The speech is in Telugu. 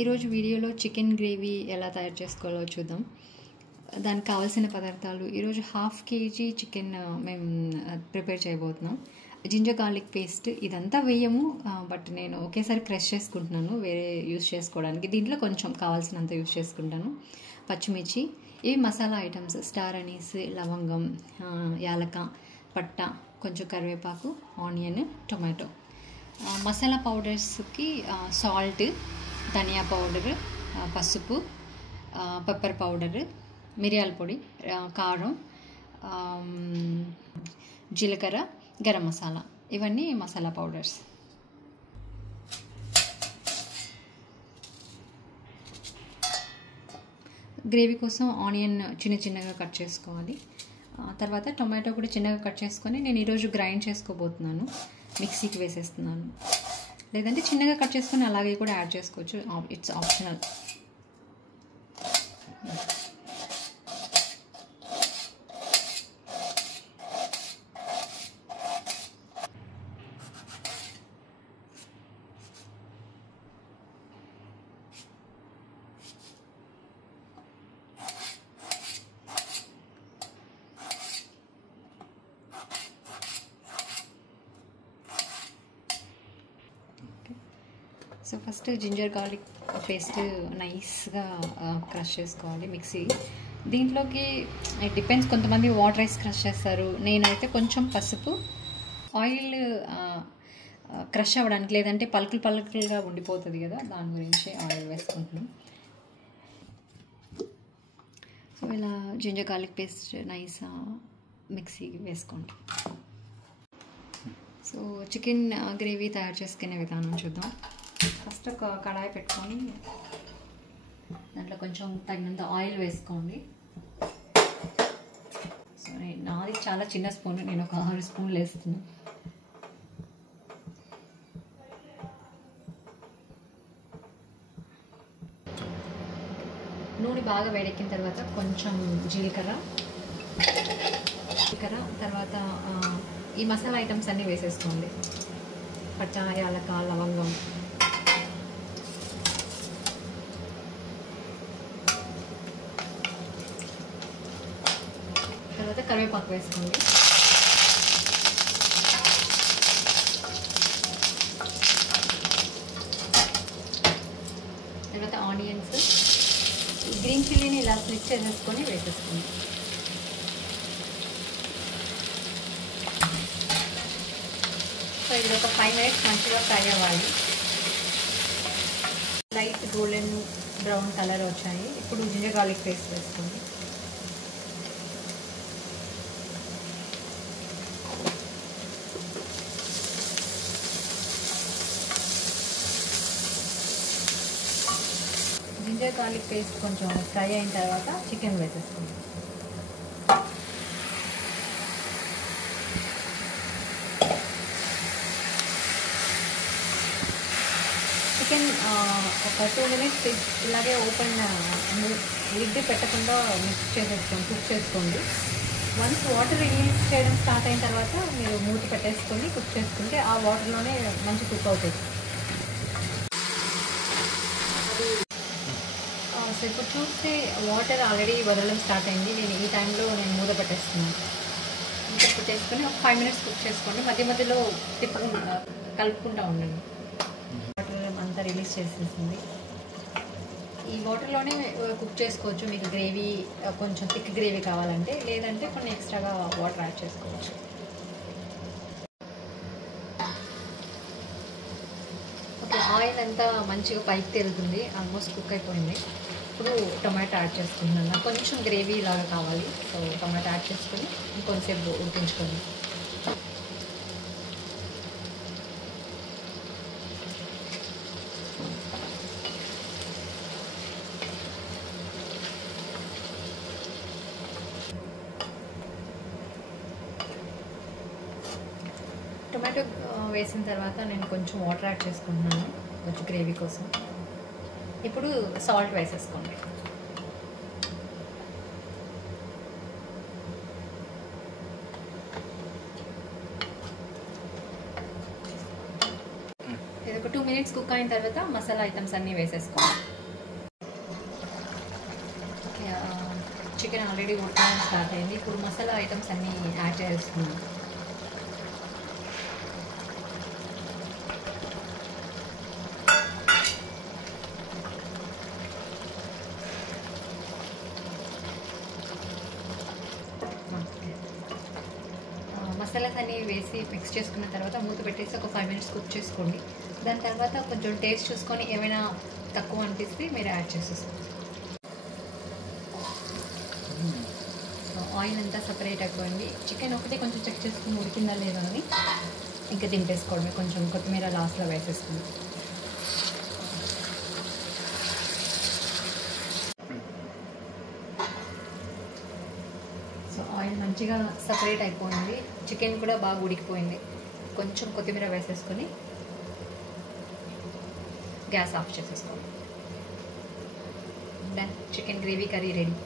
ఈరోజు వీడియోలో చికెన్ గ్రేవీ ఎలా తయారు చేసుకోవాలో చూద్దాం. దానికి కావాల్సిన పదార్థాలు ఈరోజు 1/2 kg చికెన్ మేము ప్రిపేర్ చేయబోతున్నాం. జింజర్ గార్లిక్ పేస్ట్ ఇదంతా వేయము, బట్ నేను ఒకేసారి క్రష్ చేసుకుంటున్నాను వేరే యూస్ చేసుకోవడానికి. దీంట్లో కొంచెం కావాల్సినంత యూస్ చేసుకుంటాను. పచ్చిమిర్చి, ఇవి మసాలా ఐటమ్స్: స్టార్ అనీస్, లవంగం, యాలక, పట్ట, కొంచెం కరివేపాకు, ఆనియన్, టొమాటో. మసాలా పౌడర్స్కి సాల్ట్, ధనియా పౌడర్, పసుపు, పెప్పర్ పౌడర్, మిరియాల పొడి, కారం, జీలకర్ర, గరం మసాలా, ఇవన్నీ మసాలా పౌడర్స్. గ్రేవీ కోసం ఆనియన్ చిన్న చిన్నగా కట్ చేసుకోవాలి. తర్వాత టొమాటో కూడా చిన్నగా కట్ చేసుకొని నేను ఈరోజు గ్రైండ్ చేసుకోబోతున్నాను. మిక్సీకి వేసేస్తున్నాను. లేదంటే చిన్నగా కట్ చేసుకొని అలాగే కూడా యాడ్ చేసుకోవచ్చు, it's optional. So first ginger garlic paste నైస్గా క్రష్ చేసుకోవాలి మిక్సీ. దీంట్లోకి ఇట్ డిపెండ్స్, కొంతమంది వాటర్ రైస్ క్రష్ చేస్తారు. నేనైతే కొంచెం పసుపు, ఆయిల్ క్రష్ అవ్వడానికి, లేదంటే పలుకులు పలుకులుగా ఉండిపోతుంది కదా, దాని గురించి ఆయిల్ వేసుకుంటున్నాను. సో ఇలా జింజర్ గార్లిక్ పేస్ట్ నైస్ మిక్సీకి వేసుకోండి. సో చికెన్ గ్రేవీ తయారు చేసుకునే విధానం చూద్దాం. ఫస్ట్ ఒక కడాయి పెట్టుకొని దాంట్లో కొంచెం తగినంత ఆయిల్ వేసుకోండి. సో నాది చాలా చిన్న స్పూన్, నేను ఒక 6 స్పూన్లు వేస్తున్నాను. నూనె బాగా వేడెక్కిన తర్వాత కొంచెం జీలకర్ర, తర్వాత ఈ మసాలా ఐటమ్స్ అన్నీ వేసేసుకోండి. పట్ట, యాలక, లవంగం, తర్వాత కరివేపాకు వేసుకోండి. తర్వాత ఆనియన్స్, గ్రీన్ చిల్లీని ఇలా స్ప్లిట్ చేసేసుకొని వేసేసుకోండి. సో ఇది ఒక 5 minutes మంచిగా ఫ్రై అవ్వాలి. లైట్ గోల్డెన్ బ్రౌన్ కలర్ వచ్చాయి. ఇప్పుడు జింజర్ గార్లిక్ పేస్ట్ వేసుకోండి. జింజర్ గార్లిక్ పేస్ట్ కొంచెం ఫ్రై అయిన తర్వాత చికెన్ వేసేసుకోండి. చికెన్ ఒక 2 minutes ఇలాగే ఓపెన్ లిడ్ పెట్టకుండా మిక్స్ చేసేసుకోండి, కుక్ చేసుకోండి. వన్స్ వాటర్ రిలీజ్ చేయడం స్టార్ట్ అయిన తర్వాత మీరు మూతి పెట్టేసుకొని కుక్ చేసుకుంటే ఆ వాటర్లోనే మంచి కుక్ అవుతుంది. సో ఇప్పుడు చూస్తే వాటర్ ఆల్రెడీ వదలడం స్టార్ట్ అయింది. నేను ఈ టైంలో మూత పెట్టేస్తున్నాను. మూత పెట్టేసుకొని ఒక 5 minutes కుక్ చేసుకోండి. మధ్య మధ్యలో కలుపుకుంటూ ఉండండి. వాటర్ అంతా రిలీజ్ చేసేసింది. ఈ వాటర్లోనే కుక్ చేసుకోవచ్చు. మీకు గ్రేవీ కొంచెం థిక్ గ్రేవీ కావాలంటే, లేదంటే కొన్ని ఎక్స్ట్రాగా వాటర్ యాడ్ చేసుకోవచ్చు. ఓకే, ఆయిల్ అంతా మంచిగా పైకి తేలుతుంది, ఆల్మోస్ట్ కుక్ అయిపోయింది. ఇప్పుడు టొమాటో యాడ్ చేసుకుంటున్నాను. నాకు కొంచెం గ్రేవీ లాగా కావాలి. సో టొమాటో యాడ్ చేసుకొని ఇంకొంచెంసేపు ఉడికించుకోండి. టొమాటో వేసిన తర్వాత నేను కొంచెం వాటర్ యాడ్ చేసుకుంటున్నాను, కొంచెం గ్రేవీ కోసం. ఇప్పుడు సాల్ట్ వేసేసుకోండి. 2 minutes కుక్ అయిన తర్వాత మసాలా ఐటమ్స్ అన్నీ వేసేసుకోవాలి. చికెన్ ఆల్రెడీ ఉడకడం స్టార్ట్ అయింది. ఇప్పుడు మసాలా ఐటమ్స్ అన్నీ యాడ్ చేస్తున్నాను. మసాలాస్ అన్నీ వేసి మిక్స్ చేసుకున్న తర్వాత మూత పెట్టేసి ఒక 5 minutes కుక్ చేసుకోండి. దాని తర్వాత కొంచెం టేస్ట్ చూసుకొని ఏమైనా తక్కువ అనిపిస్తే మీరు యాడ్ చేసేసుకోండి. ఆయిల్ అంతా సపరేట్ అయిపోయింది. చికెన్ ఒకటే కొంచెం చెక్ చేసుకుని ఉడికిందా లేదా అని ఇంకా దింపేసుకోండి. కొంచెం కొత్తిమీర లాస్ట్లో వేసేసుకుని. సో ఆయిల్ మంచిగా సపరేట్ అయిపోయింది. చికెన్ కూడా బాగా ఉడికిపోయింది. కొంచెం కొత్తిమీర వేసేసుకొని గ్యాస్ ఆఫ్ చేసేసుకోండి. Done. Chicken gravy curry ready.